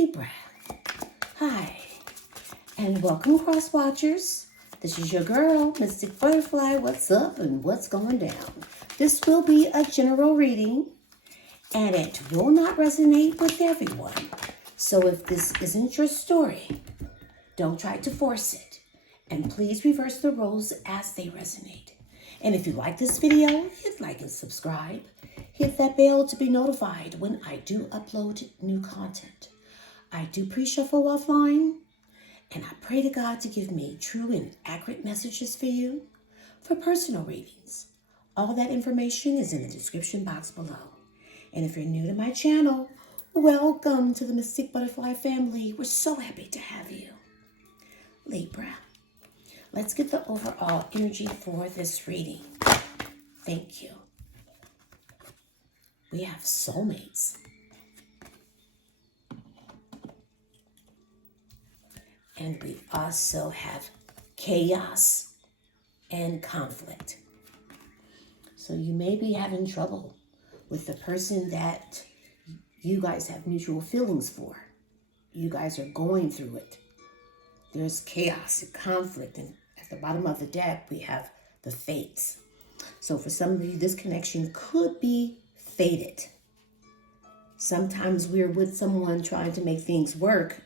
Libra. Hi, and welcome, cross watchers. This is your girl, Mystic Butterfly. What's up and what's going down? This will be a general reading, and it will not resonate with everyone. So if this isn't your story, don't try to force it. And please reverse the roles as they resonate. And if you like this video, hit like and subscribe. Hit that bell to be notified when I do upload new content. I do pre-shuffle offline, and I pray to God to give me true and accurate messages for you for personal readings. All that information is in the description box below. And if you're new to my channel, welcome to the Mystic Butterfly family. We're so happy to have you. Libra, let's get the overall energy for this reading. Thank you. We have soulmates. And we also have chaos and conflict. So you may be having trouble with the person that you guys have mutual feelings for. You guys are going through it. There's chaos and conflict. And at the bottom of the deck, we have the fates. So for some of you, this connection could be fated. Sometimes we're with someone trying to make things work,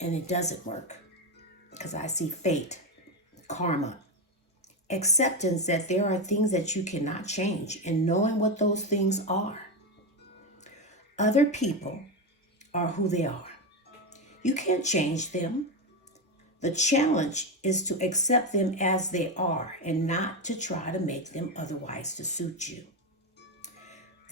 and it doesn't work, because I see fate, karma, acceptance that there are things that you cannot change, and knowing what those things are. Other people are who they are. You can't change them. The challenge is to accept them as they are and not to try to make them otherwise to suit you.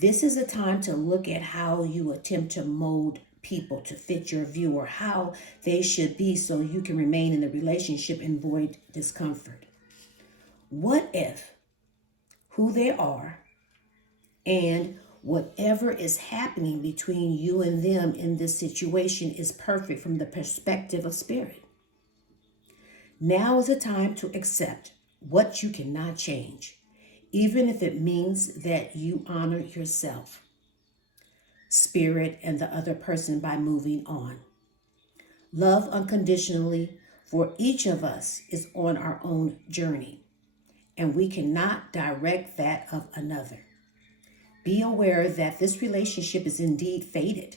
This is a time to look at how you attempt to mold people to fit your view, or how they should be so you can remain in the relationship and avoid discomfort. What if who they are and whatever is happening between you and them in this situation is perfect from the perspective of spirit? Now is the time to accept what you cannot change, even if it means that you honor yourself, spirit, and the other person by moving on. Love unconditionally, for each of us is on our own journey, and we cannot direct that of another. Be aware that this relationship is indeed fated,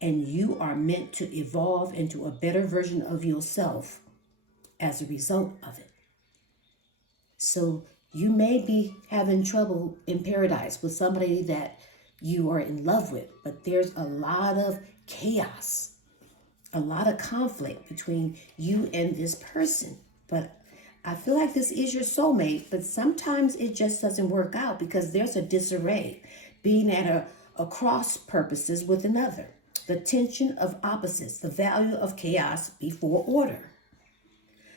and you are meant to evolve into a better version of yourself as a result of it. So you may be having trouble in paradise with somebody that you are in love with, but there's a lot of chaos, a lot of conflict between you and this person. But I feel like this is your soulmate, but sometimes it just doesn't work out because there's a disarray, being at a cross purposes with another, the tension of opposites, the value of chaos before order.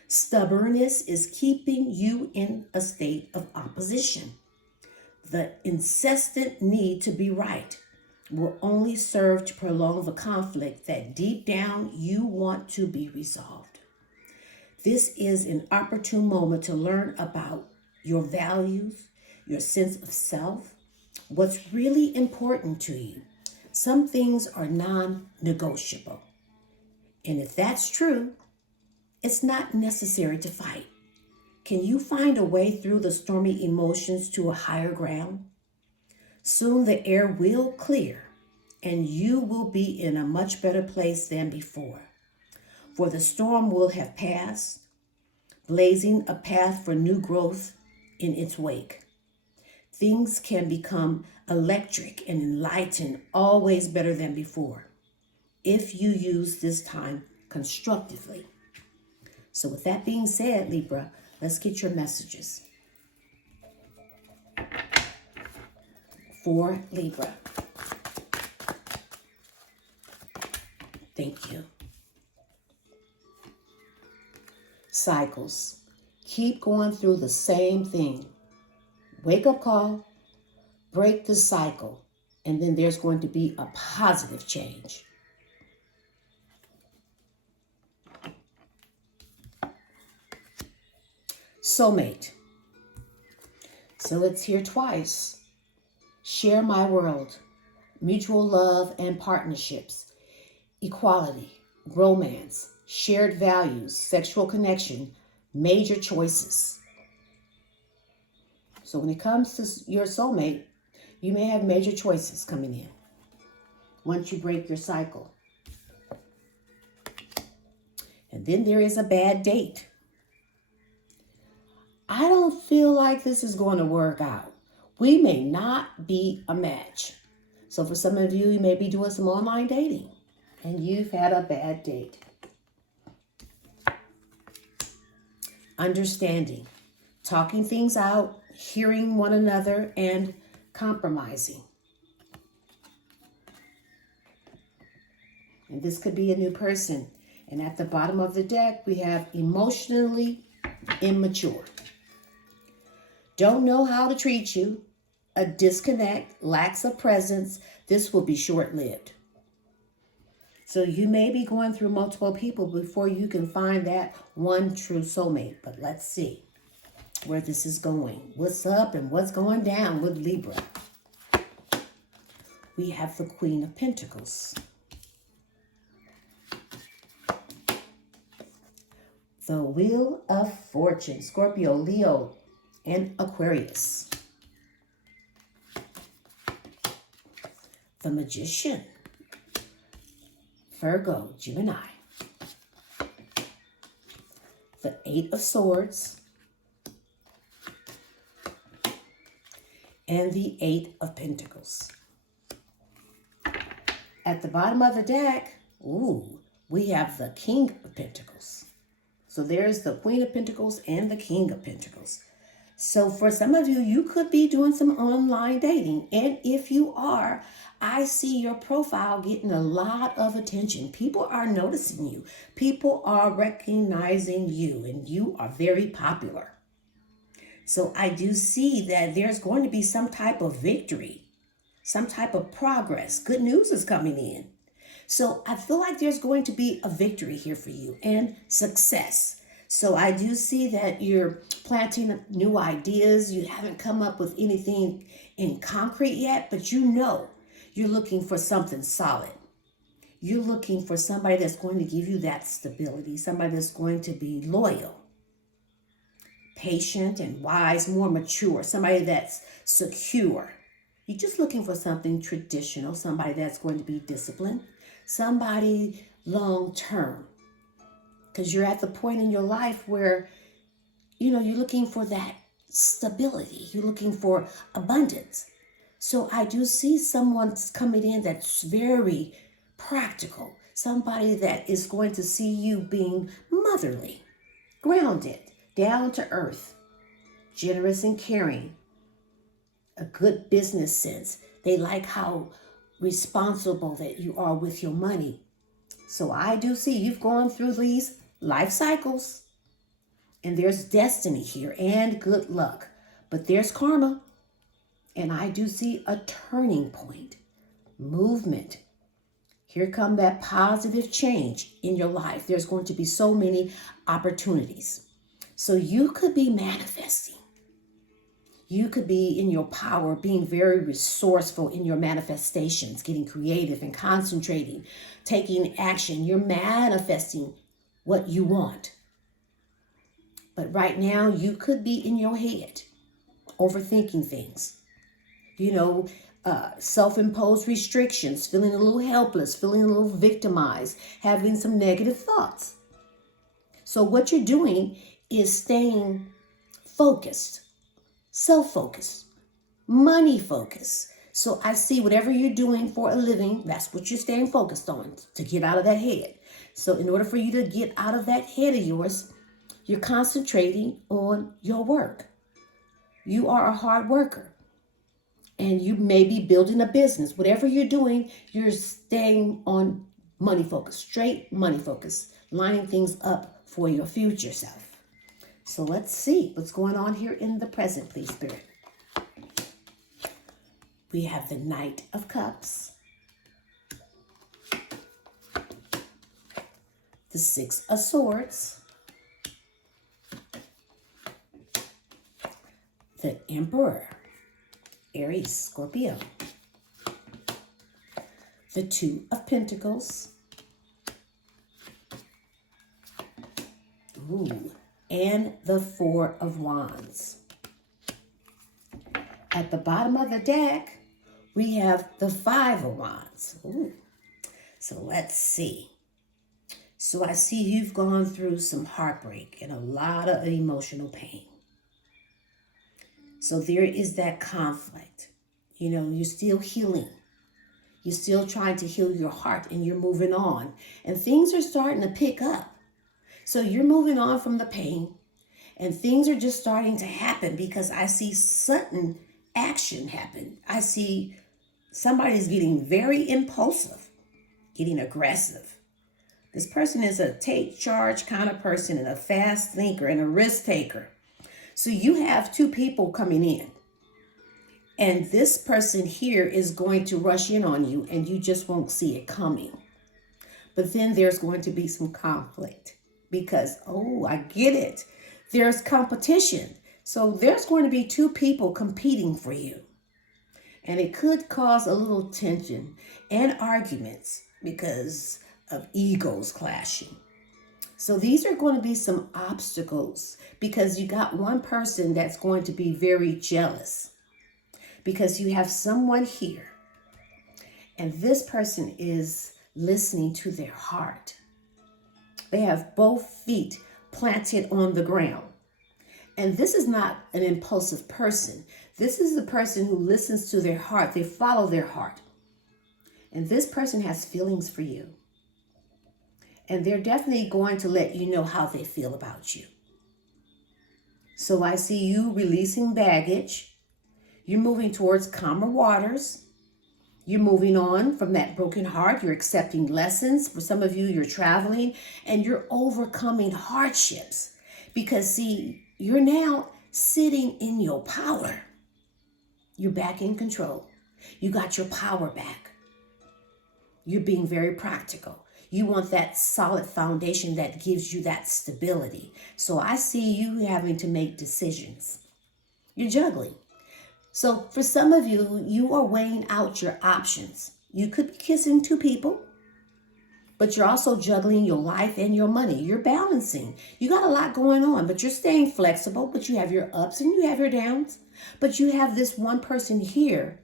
Stubbornness is keeping you in a state of opposition. The incessant need to be right will only serve to prolong the conflict that deep down you want to be resolved. This is an opportune moment to learn about your values, your sense of self, what's really important to you. Some things are non-negotiable. And if that's true, it's not necessary to fight. Can you find a way through the stormy emotions to a higher ground? Soon the air will clear, and you will be in a much better place than before. For the storm will have passed, blazing a path for new growth in its wake. Things can become electric and enlightened, always better than before, if you use this time constructively. So with that being said, Libra, let's get your messages. For Libra. Thank you. Cycles. Keep going through the same thing. Wake up call, break the cycle, and then there's going to be a positive change. Soulmate. So it's here twice. Share my world. Mutual love and partnerships. equality, romance, shared values, sexual connection, major choices. So when it comes to your soulmate, you may have major choices coming in once you break your cycle. And then there is a bad date. I don't feel like this is going to work out. We may not be a match. So for some of you, you may be doing some online dating and you've had a bad date. Understanding, talking things out, hearing one another, and compromising. And this could be a new person. And at the bottom of the deck, we have emotionally immature. Don't know how to treat you, a disconnect, lacks of presence. This will be short-lived. So you may be going through multiple people before you can find that one true soulmate. But let's see where this is going. What's up and what's going down with Libra? We have the Queen of Pentacles. The Wheel of Fortune, Scorpio, Leo, and Aquarius. The Magician, Virgo, Gemini. The Eight of Swords. And the Eight of Pentacles. At the bottom of the deck, we have the King of Pentacles. So there's the Queen of Pentacles and the King of Pentacles. So for some of you, you could be doing some online dating. And if you are, I see your profile getting a lot of attention. People are noticing you. People are recognizing you, and you are very popular. So I do see that there's going to be some type of victory, some type of progress. Good news is coming in. So I feel like there's going to be a victory here for you and success. So I do see that you're planting new ideas. You haven't come up with anything in concrete yet, but you know you're looking for something solid. You're looking for somebody that's going to give you that stability, somebody that's going to be loyal, patient and wise, more mature, somebody that's secure. You're just looking for something traditional, somebody that's going to be disciplined, somebody long-term. Because you're at the point in your life where, you're looking for that stability. You're looking for abundance. So I do see someone coming in that's very practical. Somebody that is going to see you being motherly, grounded, down to earth, generous and caring, a good business sense. They like how responsible that you are with your money. So I do see you've gone through these life cycles, and there's destiny here and good luck, but there's karma. And I do see a turning point, movement. Here come that positive change in your life. There's going to be so many opportunities. So you could be manifesting. You could be in your power, being very resourceful in your manifestations, getting creative and concentrating, taking action. You're manifesting what you want. But right now, you could be in your head, overthinking things. Self-imposed restrictions, feeling a little helpless, feeling a little victimized, having some negative thoughts. So what you're doing is staying focused, self-focused, money focused. So I see whatever you're doing for a living, that's what you're staying focused on, to get out of that head. So in order for you to get out of that head of yours, you're concentrating on your work. You are a hard worker. And you may be building a business. Whatever you're doing, you're staying on money focus, straight money focus, lining things up for your future self. So let's see what's going on here in the present, please, Spirit. We have the Knight of Cups, the Six of Swords, the Emperor, Aries, Scorpio, the Two of Pentacles, Ooh, and the Four of Wands. At the bottom of the deck, we have the Five of Wands. Ooh. So let's see. So I see you've gone through some heartbreak and a lot of emotional pain. So there is that conflict. You know, you're still healing. You're still trying to heal your heart and you're moving on. And things are starting to pick up. So you're moving on from the pain and things are just starting to happen because I see sudden action happen. I see somebody's getting very impulsive, getting aggressive. This person is a take charge kind of person and a fast thinker and a risk taker. So you have two people coming in. And this person here is going to rush in on you and you just won't see it coming. But then there's going to be some conflict because, oh, I get it. There's competition. So there's going to be two people competing for you. And it could cause a little tension and arguments because of egos clashing. So these are going to be some obstacles because you got one person that's going to be very jealous because you have someone here and this person is listening to their heart. They have both feet planted on the ground. And this is not an impulsive person. This is the person who listens to their heart. They follow their heart. And this person has feelings for you. And they're definitely going to let you know how they feel about you. So I see you releasing baggage. You're moving towards calmer waters. You're moving on from that broken heart. You're accepting lessons. For some of you, you're traveling and you're overcoming hardships. Because see, you're now sitting in your power. You're back in control. You got your power back. You're being very practical. You want that solid foundation that gives you that stability. So I see you having to make decisions. You're juggling. So for some of you, you are weighing out your options. You could be kissing two people, but you're also juggling your life and your money. You're balancing. You got a lot going on, but you're staying flexible, but you have your ups and you have your downs. But you have this one person here.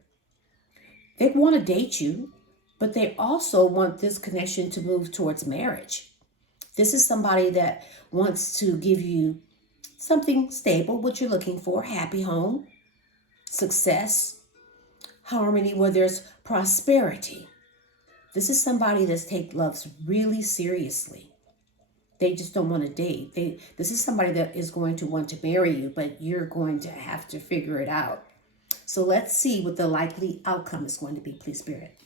They want to date you, but they also want this connection to move towards marriage. This is somebody that wants to give you something stable, what you're looking for, happy home, success, harmony where there's prosperity. This is somebody that takes love really seriously. They just don't want to date. This is somebody that is going to want to marry you, but you're going to have to figure it out. So let's see what the likely outcome is going to be, please, Spirit.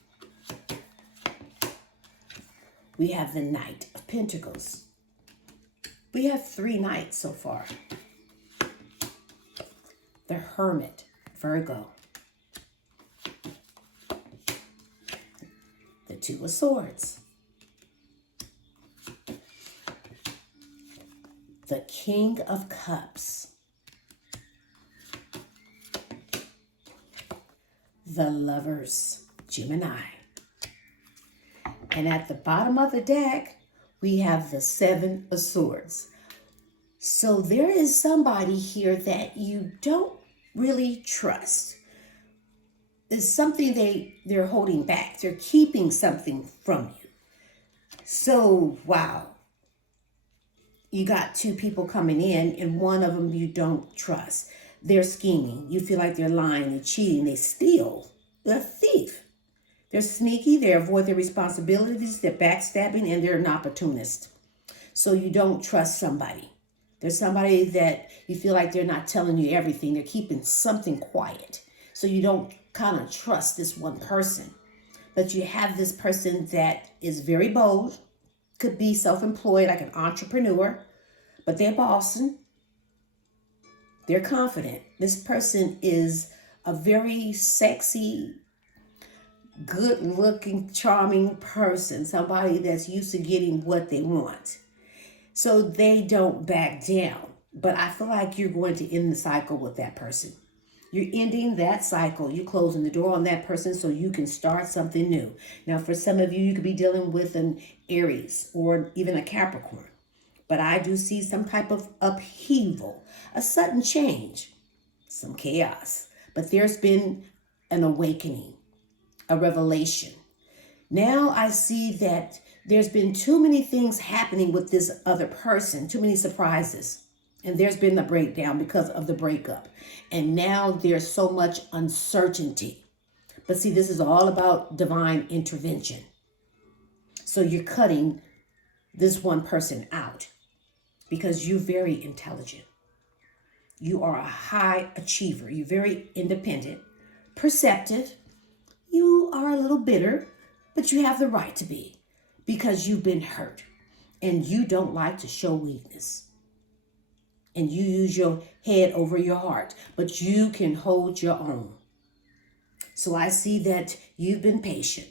We have the Knight of Pentacles. We have 3 knights so far. The Hermit, Virgo. The 2 of Swords. The King of Cups. The Lovers, Gemini. And at the bottom of the deck, we have the 7 of Swords. So there is somebody here that you don't really trust. It's something they're holding back. They're keeping something from you. So, wow. You got 2 people coming in and one of them you don't trust. They're scheming. You feel like they're lying, they're cheating, they steal. They're a thief. They're sneaky, they avoid their responsibilities, they're backstabbing, and they're an opportunist. So you don't trust somebody. There's somebody that you feel like they're not telling you everything. They're keeping something quiet. So you don't kind of trust this one person. But you have this person that is very bold, could be self-employed, like an entrepreneur, but they're bossing. They're confident. This person is a very sexy, good-looking, charming person, somebody that's used to getting what they want. So they don't back down. But I feel like you're going to end the cycle with that person. You're ending that cycle. You're closing the door on that person so you can start something new. Now, for some of you, you could be dealing with an Aries or even a Capricorn. But I do see some type of upheaval, a sudden change, some chaos. But there's been an awakening, a revelation. Now I see that there's been too many things happening with this other person, too many surprises. And there's been a breakdown because of the breakup. And now there's so much uncertainty. But see, this is all about divine intervention. So you're cutting this one person out because you're very intelligent. You are a high achiever. You're very independent, perceptive. You are a little bitter, but you have the right to be because you've been hurt and you don't like to show weakness. And you use your head over your heart, but you can hold your own. So I see that you've been patient.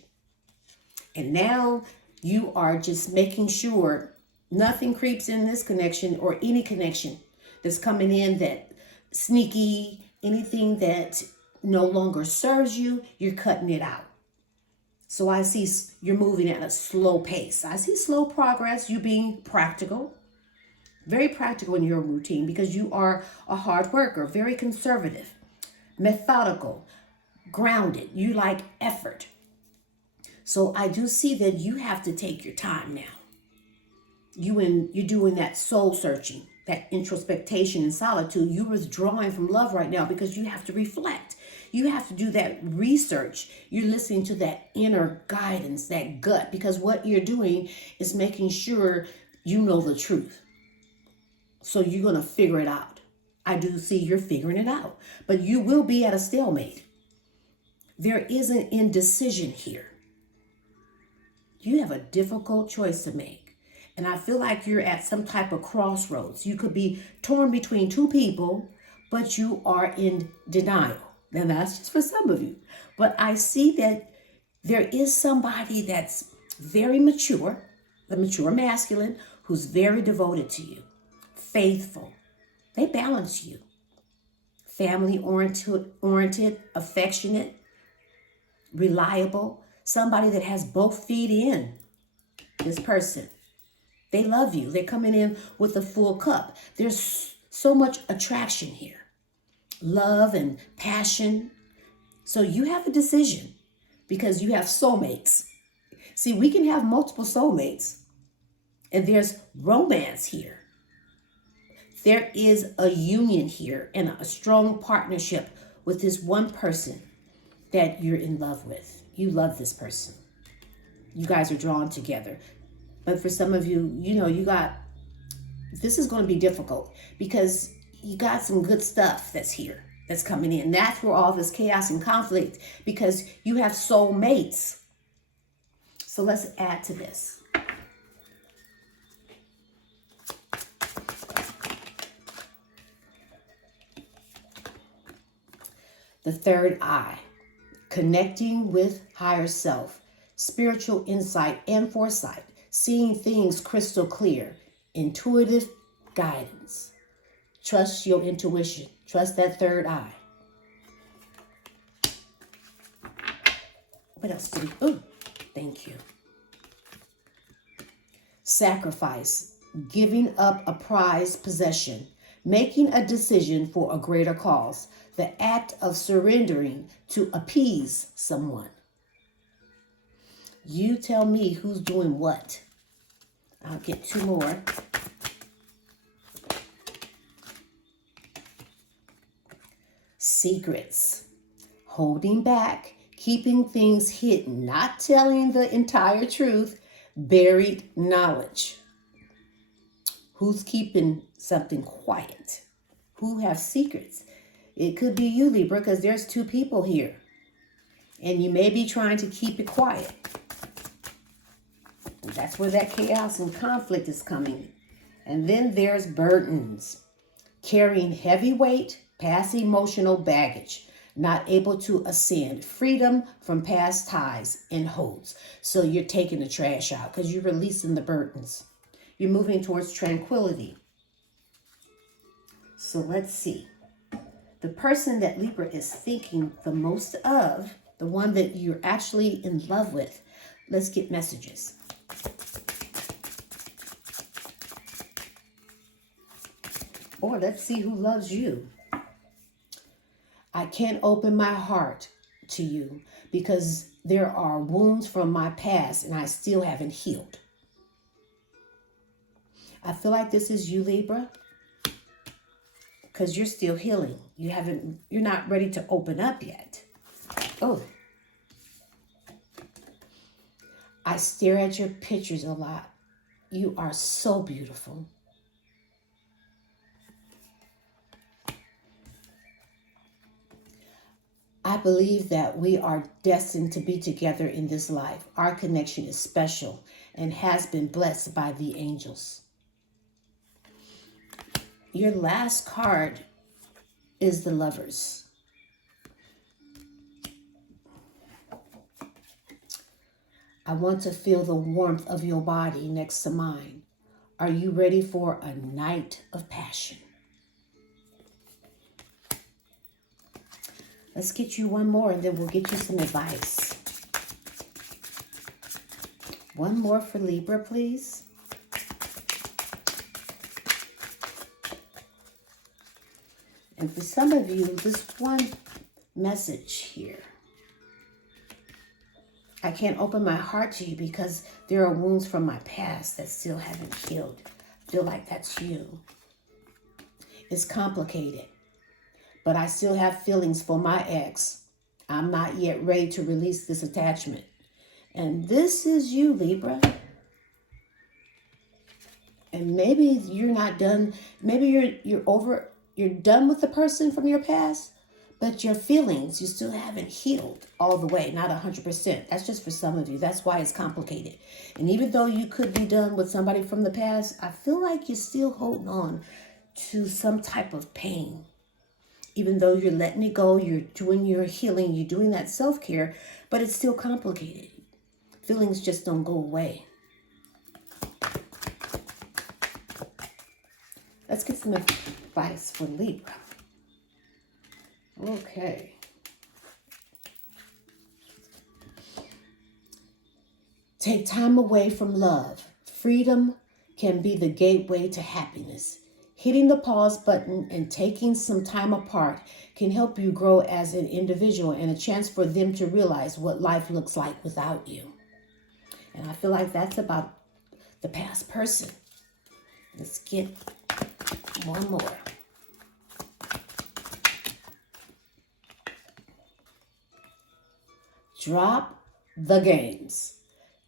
And now you are just making sure nothing creeps in this connection or any connection that's coming in that sneaky, anything that no longer serves you, you're cutting it out. So I see you're moving at a slow pace. I see slow progress, you being practical, very practical in your routine because you are a hard worker, very conservative, methodical, grounded. You like effort. So I do see that you have to take your time now. You're doing that soul searching, that introspection and solitude. You're withdrawing from love right now because you have to reflect. You have to do that research. You're listening to that inner guidance, that gut, because what you're doing is making sure you know the truth. So you're going to figure it out. I do see you're figuring it out, but you will be at a stalemate. There is an indecision here. You have a difficult choice to make. And I feel like you're at some type of crossroads. You could be torn between two people, but you are in denial. Now that's just for some of you. But I see that there is somebody that's very mature, the mature masculine, who's very devoted to you, faithful. They balance you. Family oriented, affectionate, reliable, somebody that has both feet in. This person, they love you. They're coming in with a full cup. There's so much attraction here, love and passion. So you have a decision because you have soulmates. See, we can have multiple soulmates, and there's romance here. There is a union here and a strong partnership with this one person that you're in love with. You love this person. You guys are drawn together. But for some of you, this is going to be difficult because you got some good stuff that's here, that's coming in. That's where all this chaos and conflict, because you have soulmates. So let's add to this. The third eye, connecting with higher self, spiritual insight and foresight, seeing things crystal clear, intuitive guidance. Trust your intuition. Trust that third eye. What else did thank you. Sacrifice, giving up a prized possession, making a decision for a greater cause, the act of surrendering to appease someone. You tell me who's doing what. I'll get two more. Secrets, holding back, keeping things hidden, not telling the entire truth, buried knowledge. Who's keeping something quiet? Who have secrets? It could be you, Libra, because there's two people here. And you may be trying to keep it quiet. That's where that chaos and conflict is coming. And then there's burdens. Carrying heavy weight, past emotional baggage. Not able to ascend. Freedom from past ties and holds. So you're taking the trash out because you're releasing the burdens. You're moving towards tranquility. So let's see. The person that Libra is thinking the most of, the one that you're actually in love with. Let's get messages. Or let's see who loves you. I can't open my heart to you because there are wounds from my past and I still haven't healed. I feel like this is you, Libra, because you're still healing. You're not ready to open up yet. Oh. I stare at your pictures a lot. You are so beautiful. I believe that we are destined to be together in this life. Our connection is special and has been blessed by the angels. Your last card is the Lovers. I want to feel the warmth of your body next to mine. Are you ready for a night of passion? Let's get you one more and then we'll get you some advice. One more for Libra, please. And for some of you, just one message here. I can't open my heart to you because there are wounds from my past that still haven't healed. I feel like that's you. It's complicated, but I still have feelings for my ex. I'm not yet ready to release this attachment. And this is you, Libra. And maybe you're not done. Maybe you're done with the person from your past, but your feelings, you still haven't healed all the way, not 100%. That's just for some of you. That's why it's complicated. And even though you could be done with somebody from the past, I feel like you're still holding on to some type of pain. Even though you're letting it go, you're doing your healing, you're doing that self-care, but it's still complicated. Feelings just don't go away. Let's get some advice for Libra. Okay. Take time away from love. Freedom can be the gateway to happiness. Hitting the pause button and taking some time apart can help you grow as an individual and a chance for them to realize what life looks like without you. And I feel like that's about the past person. Let's get one more. Drop the games.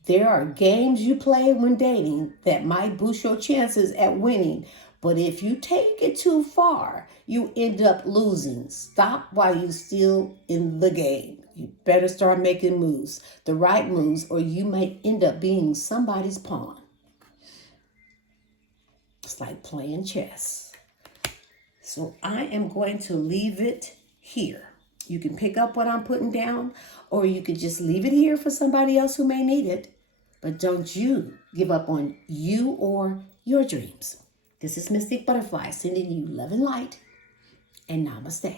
There are games you play when dating that might boost your chances at winning, but if you take it too far, you end up losing. Stop while you're still in the game. You better start making moves, the right moves, or you might end up being somebody's pawn. It's like playing chess. So I am going to leave it here. You can pick up what I'm putting down, or you could just leave it here for somebody else who may need it. But don't you give up on you or your dreams. This is Mystic Butterfly sending you love and light, and namaste.